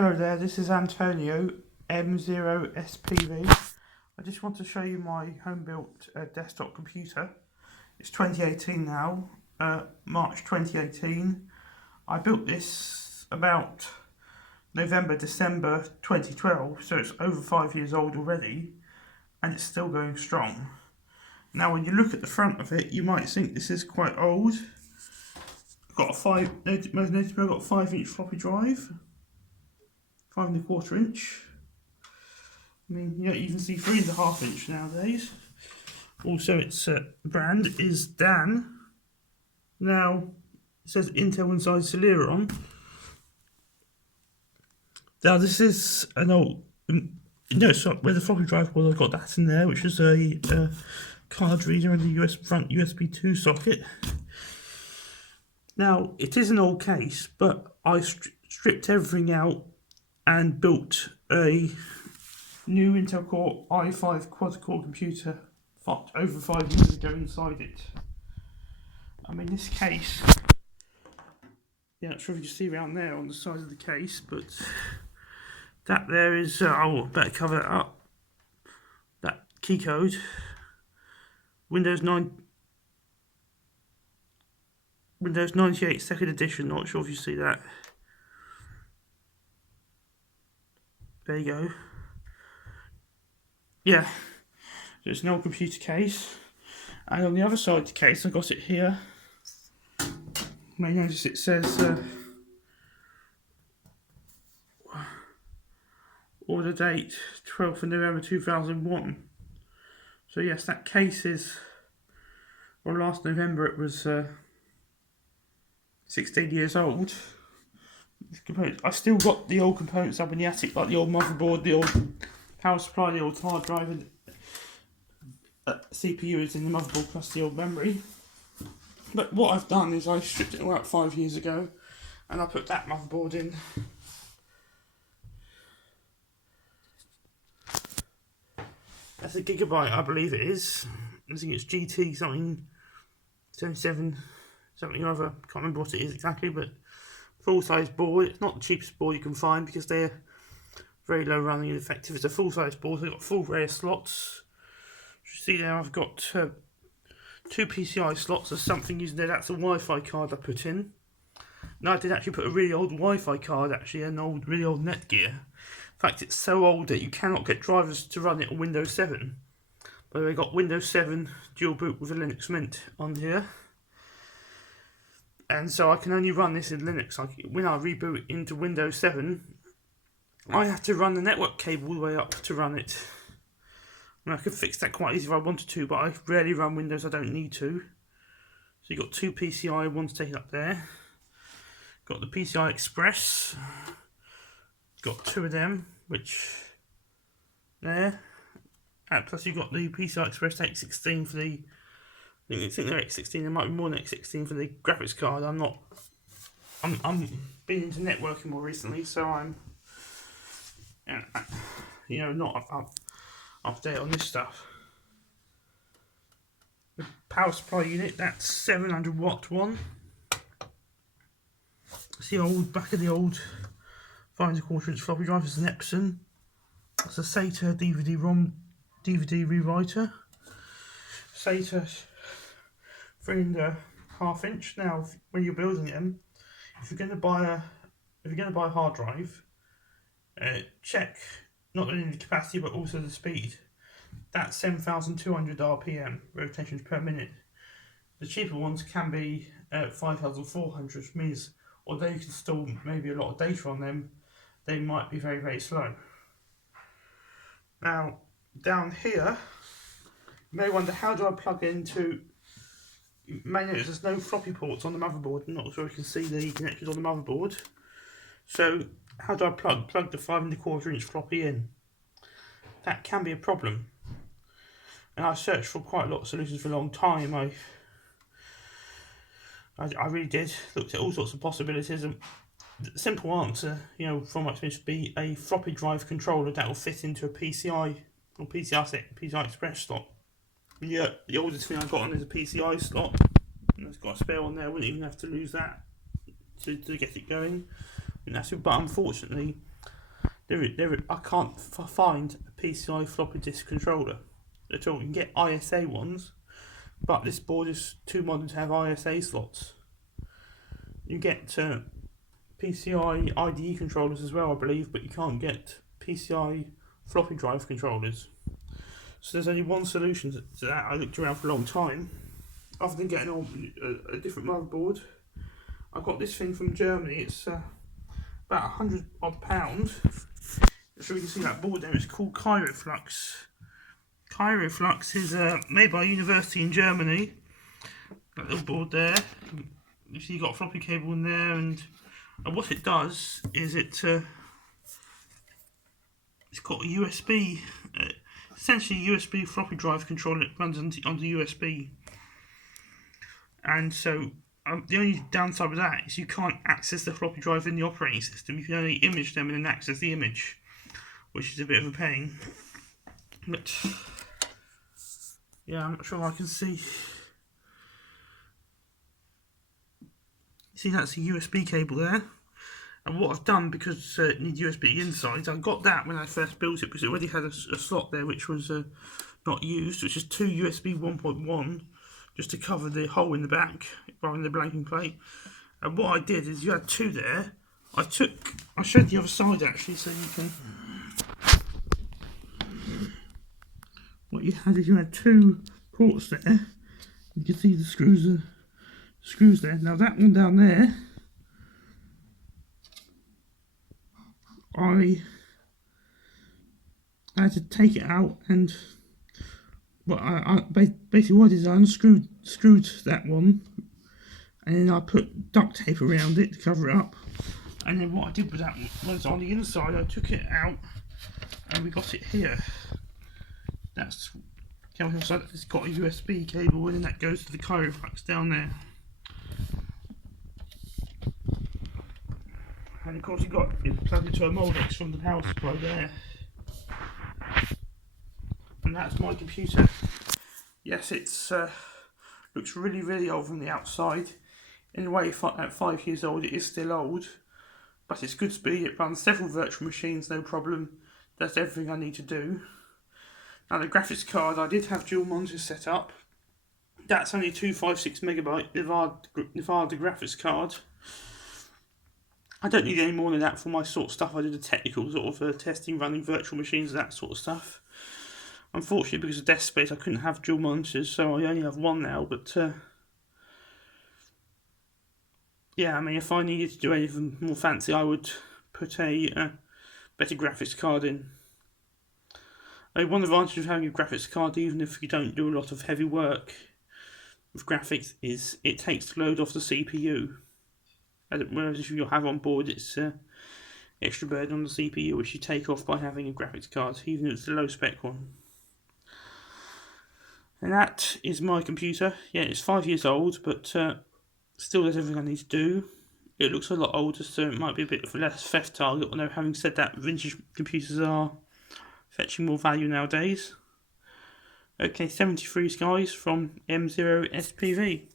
Hello there, this is Antonio, M0SPV. I just want to show you my home-built desktop computer. It's 2018 now, March 2018. I built this about November, December 2012, so it's over 5 years old already, and it's still going strong. Now when you look at the front of it, you might think this is quite old. Most notably I've got a 5-inch floppy drive. 5¼ inch. I mean, you don't even see 3½ inch nowadays. Also, its brand is Dan. Now, it says Intel inside Celeron. Now, this is an old. So where the floppy drive was, I've got that in there, which is a card reader and the front USB 2 socket. Now, it is an old case, but I stripped everything out and built a new Intel Core i5 quad-core computer over 5 years ago inside it. I mean, this case, yeah, not sure if you can see around there on the side of the case, but that there is, I'll better cover that up. That key code, Windows 98 second edition, not sure if you see that. There you go. Yeah, so it's an old computer case, and on the other side of the case, I got it here. You may notice it says order date 12th of November 2001. So yes, that case is, well, last November it was 16 years old. I still got the old components up in the attic, like the old motherboard, the old power supply, the old hard drive, and CPU is in the motherboard plus the old memory. But what I've done is I stripped it all out 5 years ago, and I put that motherboard in. That's a gigabyte, I believe it is. I think it's GT something 77 something or other. Can't remember what it is exactly, but full size board. It's not the cheapest board you can find because they're very low running and effective. It's a full size board. They've got full rear slots. You see there, I've got 2 PCI slots or something using there. That's a Wi-Fi card I put in. Now I did actually put a really old Wi-Fi card, actually, an old, really old Netgear. In fact, it's so old that you cannot get drivers to run it on Windows 7. But we got Windows 7 dual boot with a Linux Mint on here. And so I can only run this in Linux. When I reboot into Windows 7, I have to run the network cable all the way up to run it. I mean, I could fix that quite easy if I wanted to, but I rarely run Windows, I don't need to. So you've got 2 PCI, one's taken up there. Got the PCI Express. Got 2 of them, which there. And plus you've got the PCI Express X16 for the, I think they're X16, there might be more than X16 for the graphics card. I'm been into networking more recently, so I'm, not up to date on this stuff. The power supply unit, that's 700 watt one. It's the old, back of the old 5¼ inch floppy drive. It's an Epson. It's a SATA DVD-ROM DVD rewriter. SATA 3½ inch. Now, when you're building them, if you're going to buy a hard drive, check not only the capacity but also the speed. That's 7,200 RPM, rotations per minute. The cheaper ones can be 5,400, which means although you can store maybe a lot of data on them, they might be very, very slow. Now, down here, you may wonder, how do I plug into... You may notice there's no floppy ports on the motherboard. I'm not sure you can see the connections on the motherboard. So, how do I plug the 5¼ inch floppy in? That can be a problem. And I searched for quite a lot of solutions for a long time. I really did. Looked at all sorts of possibilities, and the simple answer, from my experience, would be a floppy drive controller that will fit into a PCI or PCI Express slot. Yeah, the oldest thing I got on is a PCI slot, and it's got a spare one there. I wouldn't even have to lose that to get it going. But unfortunately, I can't find a PCI floppy disk controller at all. You can get ISA ones, but this board is too modern to have ISA slots. You get PCI IDE controllers as well, I believe, but you can't get PCI floppy drive controllers. So there's only one solution to that. I looked around for a long time. Other than getting a different motherboard, I got this thing from Germany. It's about £100 odd. So we can see that board there. It's called Kyroflux. Kyroflux is made by a university in Germany. That little board there. You see, you've got a floppy cable in there, and what it does is it's got a USB, essentially a USB floppy drive controller that runs onto USB. And so the only downside with that is you can't access the floppy drive in the operating system. You can only image them and then access the image, which is a bit of a pain. But yeah, I'm not sure I can see. See, that's a USB cable there. And what I've done, because it needs USB inside, I got that when I first built it because it already had a slot there which was not used, which is two USB 1.1 just to cover the hole in the back rather than the blanking plate. And what I did is, you had two there. I showed the other side actually, so you can. What you had is you had two ports there. You can see the screws there. Now that one down there, I had to take it out, and I basically what I did is I unscrewed that one, and then I put duct tape around it to cover it up. And then what I did with that was, on the inside I took it out and we got it here. That's it's got a USB cable, and then that goes to the Kyroflux down there. And of course it plugged into a Moldex from the power supply there. And that's my computer. Yes, it's looks really, really old from the outside. In a way, at 5 years old, it is still old, but it's good speed. It runs several virtual machines, no problem. Does everything I need to do. Now the graphics card, I did have dual monitors set up. That's only 256 megabyte Nevada graphics card. I don't need any more than that for my sort of stuff. I did a technical sort of testing, running virtual machines, that sort of stuff. Unfortunately, because of desk space, I couldn't have dual monitors, so I only have one now. But yeah, I mean, if I needed to do anything more fancy, I would put a better graphics card in. One advantage of having a graphics card, even if you don't do a lot of heavy work with graphics, is it takes the load off the CPU. Whereas if you have on board, it's extra burden on the CPU, which you take off by having a graphics card, even if it's a low spec one. And that is my computer. Yeah, it's 5 years old, but still does everything I need to do. It looks a lot older, so it might be a bit less theft target, although having said that, vintage computers are fetching more value nowadays. Okay, 73 skies from M0 SPV.